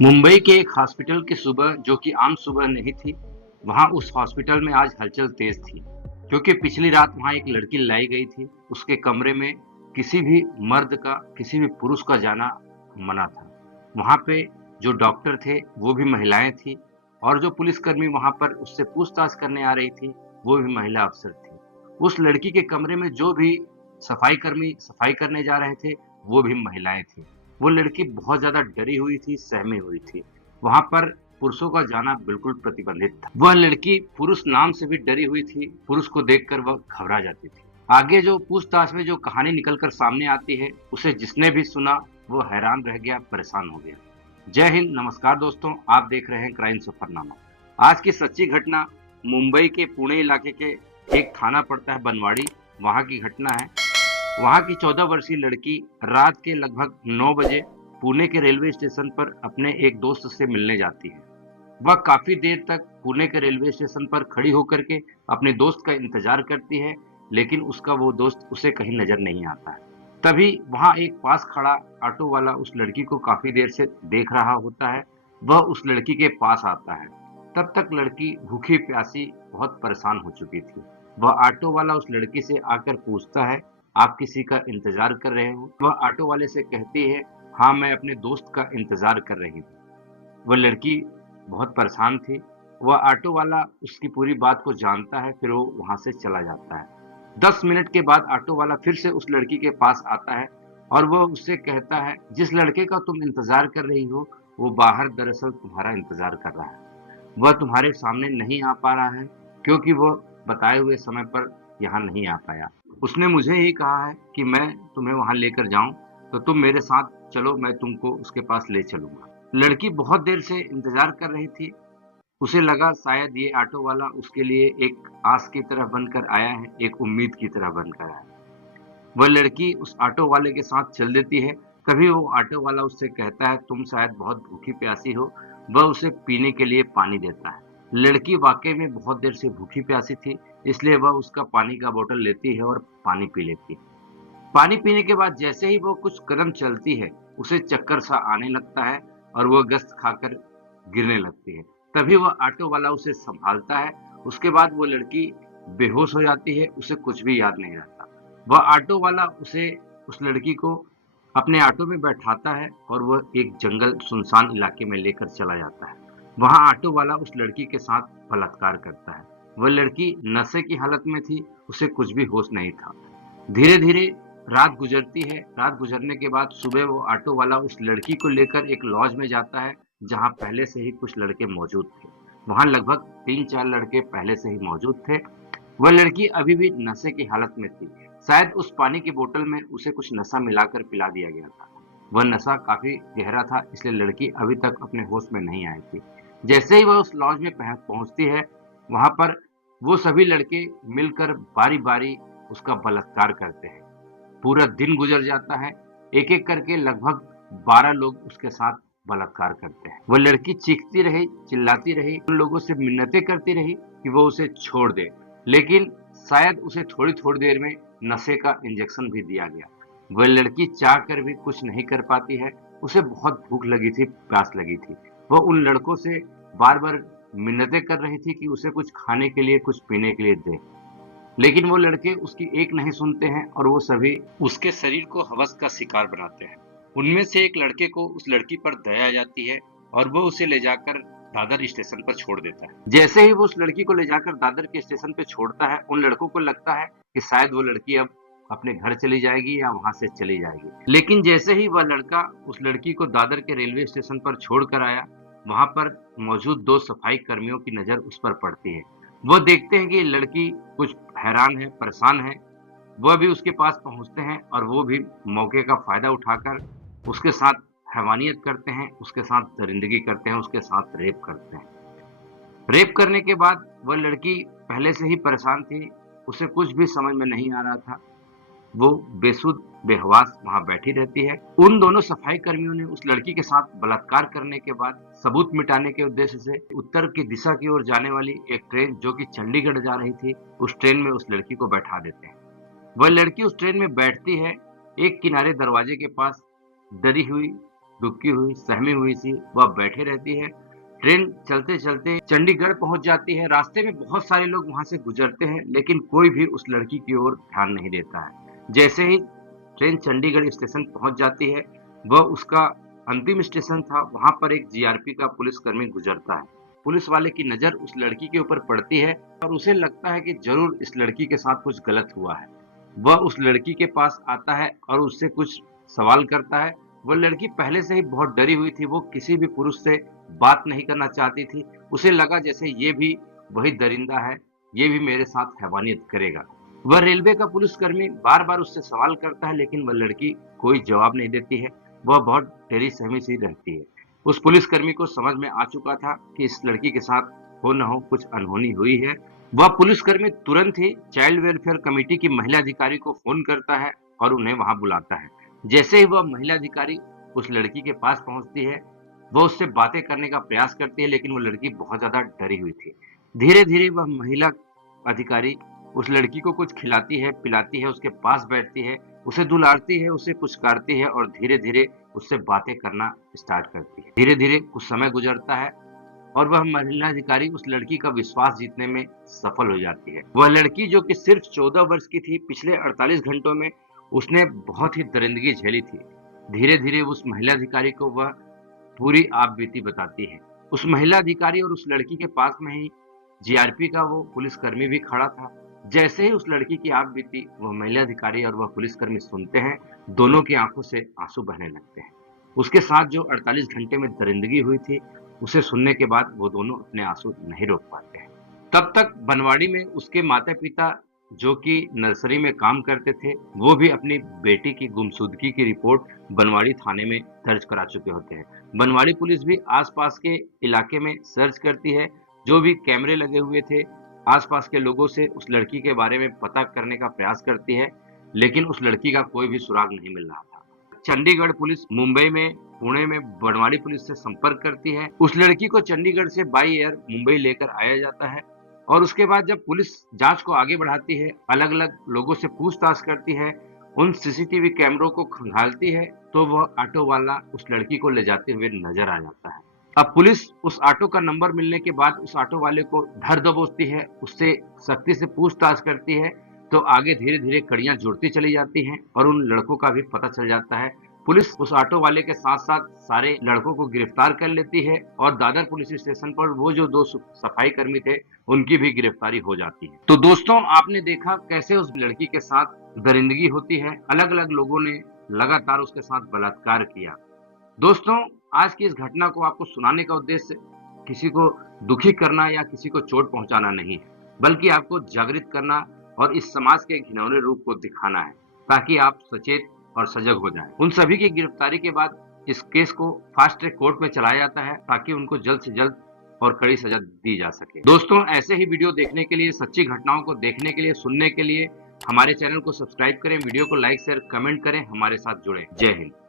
मुंबई के एक हॉस्पिटल की सुबह जो कि आम सुबह नहीं थी। वहां उस हॉस्पिटल में आज हलचल तेज थी, क्योंकि पिछली रात वहां एक लड़की लाई गई थी। उसके कमरे में किसी भी मर्द का, किसी भी पुरुष का जाना मना था। वहां पे जो डॉक्टर थे वो भी महिलाएं थी, और जो पुलिसकर्मी वहां पर उससे पूछताछ करने आ रही थी वो भी महिला अफसर थी। उस लड़की के कमरे में जो भी सफाई कर्मी सफाई करने जा रहे थे वो भी महिलाएं थी। वो लड़की बहुत ज्यादा डरी हुई थी, सहमी हुई थी। वहां पर पुरुषों का जाना बिल्कुल प्रतिबंधित था। वह लड़की पुरुष नाम से भी डरी हुई थी। पुरुष को देखकर वह घबरा जाती थी। आगे जो पूछताछ में जो कहानी निकलकर सामने आती है, उसे जिसने भी सुना वो हैरान रह गया, परेशान हो गया। जय हिंद, नमस्कार दोस्तों, आप देख रहे हैं क्राइम सफरनामा। आज की सच्ची घटना मुंबई के पुणे इलाके के एक थाना पड़ता है बनवाड़ी, वहां की घटना है। वहां की 14 वर्षीय लड़की रात के लगभग 9 बजे पुणे के रेलवे स्टेशन पर अपने एक दोस्त से मिलने जाती है। वह काफी देर तक पुणे के रेलवे स्टेशन पर खड़ी होकर के अपने दोस्त का इंतजार करती है, लेकिन उसका वो दोस्त उसे कहीं नजर नहीं आता है। तभी वहां एक पास खड़ा ऑटो वाला उस लड़की को काफी देर से देख रहा होता है। वह उस लड़की के पास आता है। तब तक लड़की भूखी प्यासी बहुत परेशान हो चुकी थी। वह ऑटो वाला उस लड़की से आकर पूछता है, आप किसी का इंतजार कर रहे हो? वह ऑटो वाले से कहती है, हाँ, मैं अपने दोस्त का इंतजार कर रही हूँ। वह लड़की बहुत परेशान थी। वह ऑटो वाला उसकी पूरी बात को जानता है, फिर वो वहां से चला जाता है। 10 मिनट के बाद ऑटो वाला फिर से उस लड़की के पास आता है, और वह उससे कहता है, जिस लड़के का तुम इंतजार कर रही हो वो बाहर दरअसल तुम्हारा इंतजार कर रहा है। वह तुम्हारे सामने नहीं आ पा रहा है, क्योंकि वह बताए हुए समय पर यहाँ नहीं आ पाया। उसने मुझे ही कहा है कि मैं तुम्हें वहां लेकर जाऊं, तो तुम मेरे साथ चलो, मैं तुमको उसके पास ले चलूंगा। लड़की बहुत देर से इंतजार कर रही थी। उसे लगा शायद ये ऑटो वाला उसके लिए एक आस की तरह बनकर आया है, एक उम्मीद की तरह बनकर आया है। वह लड़की उस ऑटो वाले के साथ चल देती है। कभी वो ऑटो वाला उससे कहता है, तुम शायद बहुत भूखी प्यासी हो। वह उसे पीने के लिए पानी देता है। लड़की वाकई में बहुत देर से भूखी प्यासी थी, इसलिए वह उसका पानी का बोतल लेती है और पानी पी लेती है। पानी पीने के बाद जैसे ही वो कुछ कदम चलती है, उसे चक्कर सा आने लगता है और वह गश्त खाकर गिरने लगती है। तभी वह ऑटो वाला उसे संभालता है। उसके बाद वो लड़की बेहोश हो जाती है, उसे कुछ भी याद नहीं रहता। वह ऑटो वाला उस लड़की को अपने ऑटो में बैठाता है और वह एक जंगल सुनसान इलाके में लेकर चला जाता है। वहां ऑटो वाला उस लड़की के साथ बलात्कार करता है। वह लड़की नशे की हालत में थी, उसे कुछ भी होश नहीं था। धीरे धीरे रात गुजरती है। रात गुजरने के बाद सुबह वो ऑटो वाला उस लड़की को लेकर एक लॉज में जाता है, जहां पहले से ही कुछ लड़के मौजूद थे। वहां लगभग 3-4 लड़के पहले से ही मौजूद थे। वह लड़की अभी भी नशे की हालत में थी। शायद उस पानी की बोतल में उसे कुछ नशा मिलाकर पिला दिया गया था। वह नशा काफी गहरा था, इसलिए लड़की अभी तक अपने होश में नहीं आई थी। जैसे ही वह उस लॉज में पहुंचती है, वहां पर वो सभी लड़के मिलकर बारी बारी उसका बलात्कार करते हैं। पूरा दिन गुजर जाता है। एक एक करके लगभग 12 लोग उसके साथ बलात्कार करते हैं। वह लड़की चीखती रही, चिल्लाती रही, उन लोगों से मिन्नतें करती रही कि वो उसे छोड़ दे, लेकिन शायद उसे थोड़ी थोड़ी देर में नशे का इंजेक्शन भी दिया गया। वह लड़की चाह कर भी कुछ नहीं कर पाती है। उसे बहुत भूख लगी थी, प्यास लगी थी। वह उन लड़कों से बार बार मिन्नतें कर रही थी कि उसे कुछ खाने के लिए, कुछ पीने के लिए दे, लेकिन वो लड़के उसकी एक नहीं सुनते हैं और वो सभी उसके शरीर को हवस का शिकार बनाते हैं। उनमें से एक लड़के को उस लड़की पर दया आ जाती है और वो उसे ले जाकर दादर स्टेशन पर छोड़ देता है। जैसे ही वो उस लड़की को ले जाकर दादर के स्टेशन पर छोड़ता है, उन लड़कों को लगता है कि शायद वो लड़की अब अपने घर चली जाएगी या वहां से चली जाएगी। लेकिन जैसे ही वह लड़का उस लड़की को दादर के रेलवे स्टेशन पर छोड़ कर आया, वहां पर मौजूद 2 सफाई कर्मियों की नजर उस पर पड़ती है। वो देखते हैं कि ये लड़की कुछ हैरान है, परेशान है। वह भी उसके पास पहुंचते हैं और वो भी मौके का फायदा उठाकर उसके साथ हैवानियत करते हैं, उसके साथ दरिंदगी करते हैं, उसके साथ रेप करते हैं। रेप करने के बाद वह लड़की पहले से ही परेशान थी, उसे कुछ भी समझ में नहीं आ रहा था। वो बेसुध बेहवास वहां बैठी रहती है। उन दोनों सफाई कर्मियों ने उस लड़की के साथ बलात्कार करने के बाद सबूत मिटाने के उद्देश्य से उत्तर की दिशा की ओर जाने वाली एक ट्रेन जो कि चंडीगढ़ जा रही थी, उस ट्रेन में उस लड़की को बैठा देते हैं। वह लड़की उस ट्रेन में बैठती है। एक किनारे दरवाजे के पास डरी हुई दुखी हुई, सहमी हुई सी वह बैठे रहती है। ट्रेन चलते चलते चंडीगढ़ पहुंच जाती है। रास्ते में बहुत सारे लोग वहां से गुजरते हैं, लेकिन कोई भी उस लड़की की ओर ध्यान नहीं देता है। जैसे ही ट्रेन चंडीगढ़ स्टेशन पहुंच जाती है, वह उसका अंतिम स्टेशन था, वहां पर एक जीआरपी का पुलिसकर्मी गुजरता है। पुलिस वाले की नजर उस लड़की के ऊपर पड़ती है और उसे लगता है कि जरूर इस लड़की के साथ कुछ गलत हुआ है। वह उस लड़की के पास आता है और उससे कुछ सवाल करता है। वह लड़की पहले से ही बहुत डरी हुई थी, वो किसी भी पुरुष से बात नहीं करना चाहती थी। उसे लगा जैसे ये भी वही दरिंदा है, ये भी मेरे साथ हैवानियत करेगा। वह रेलवे का पुलिसकर्मी बार बार उससे सवाल करता है, लेकिन वह लड़की कोई जवाब नहीं देती है। वह बहुत डरी सहमी सी रहती है। उस पुलिसकर्मी को समझ में आ चुका था कि इस लड़की के साथ हो न हो कुछ अनहोनी हुई है। वह पुलिसकर्मी तुरंत ही चाइल्ड वेलफेयर कमेटी की महिला अधिकारी को फोन करता है और उन्हें वहां बुलाता है। जैसे ही वह महिला अधिकारी उस लड़की के पास पहुंचती है, वह उससे बातें करने का प्रयास करती है, लेकिन वो लड़की बहुत ज्यादा डरी हुई थी। धीरे धीरे वह महिला अधिकारी उस लड़की को कुछ खिलाती है, पिलाती है, उसके पास बैठती है, उसे दुलारती है, उसे पुचकारती है और धीरे धीरे उससे बातें करना स्टार्ट करती है। धीरे धीरे कुछ समय गुजरता है और वह महिला अधिकारी उस लड़की का विश्वास जीतने में सफल हो जाती है। वह लड़की जो कि सिर्फ 14 वर्ष की थी, पिछले 48 घंटों में उसने बहुत ही दरिंदगी झेली थी। धीरे धीरे उस महिला अधिकारी को वह पूरी आप बीती बताती है। उस महिला अधिकारी और उस लड़की के पास में ही जीआरपी का वो पुलिसकर्मी भी खड़ा था। जैसे ही उस लड़की की आप बीती वह महिला अधिकारी और वह पुलिसकर्मी सुनते हैं, दोनों की आंखों से आंसू बहने लगते हैं। उसके साथ जो 48 घंटे में दरिंदगी हुई थी, उसे सुनने के बाद वो दोनों अपने आंसू नहीं रोक पाते हैं। तब तक बनवाड़ी में उसके माता पिता जो कि नर्सरी में काम करते थे, वो भी अपनी बेटी की गुमशुदगी की रिपोर्ट बनवाड़ी थाने में दर्ज करा चुके होते हैं। बनवाड़ी पुलिस भी आसपास के इलाके में सर्च करती है। जो भी कैमरे लगे हुए थे, आसपास के लोगों से उस लड़की के बारे में पता करने का प्रयास करती है, लेकिन उस लड़की का कोई भी सुराग नहीं मिल रहा था। चंडीगढ़ पुलिस मुंबई में, पुणे में बनवाड़ी पुलिस से संपर्क करती है। उस लड़की को चंडीगढ़ से बाई एयर मुंबई लेकर आया जाता है और उसके बाद जब पुलिस जांच को आगे बढ़ाती है, अलग अलग लोगों से पूछताछ करती है, उन सीसीटीवी कैमरों को खंगालती है, तो वह ऑटो वाला उस लड़की को ले जाते हुए नजर आ जाता है। अब पुलिस उस ऑटो का नंबर मिलने के बाद उस ऑटो वाले को धर दबोचती है, उससे सख्ती से पूछताछ करती है, तो आगे धीरे धीरे कड़ियां जुड़ती चली जाती हैं और उन लड़कों का भी पता चल जाता है। पुलिस उस ऑटो वाले के साथ साथ सारे लड़कों को गिरफ्तार कर लेती है और दादर पुलिस स्टेशन पर वो जो दो सफाई कर्मी थे, उनकी भी गिरफ्तारी हो जाती है। तो दोस्तों, आपने देखा कैसे उस लड़की के साथ दरिंदगी होती है। अलग अलग लोगों ने लगातार उसके साथ बलात्कार किया। दोस्तों, आज की इस घटना को आपको सुनाने का उद्देश्य किसी को दुखी करना या किसी को चोट पहुंचाना नहीं है, बल्कि आपको जागृत करना और इस समाज के घिनौने रूप को दिखाना है, ताकि आप सचेत और सजग हो जाएं। उन सभी की गिरफ्तारी के बाद इस केस को फास्ट ट्रैक कोर्ट में चलाया जाता है, ताकि उनको जल्द से जल्द और कड़ी सजा दी जा सके। दोस्तों, ऐसे ही वीडियो देखने के लिए, सच्ची घटनाओं को देखने के लिए, सुनने के लिए हमारे चैनल को सब्सक्राइब करें, वीडियो को लाइक शेयर कमेंट करें, हमारे साथ जुड़े। जय हिंद।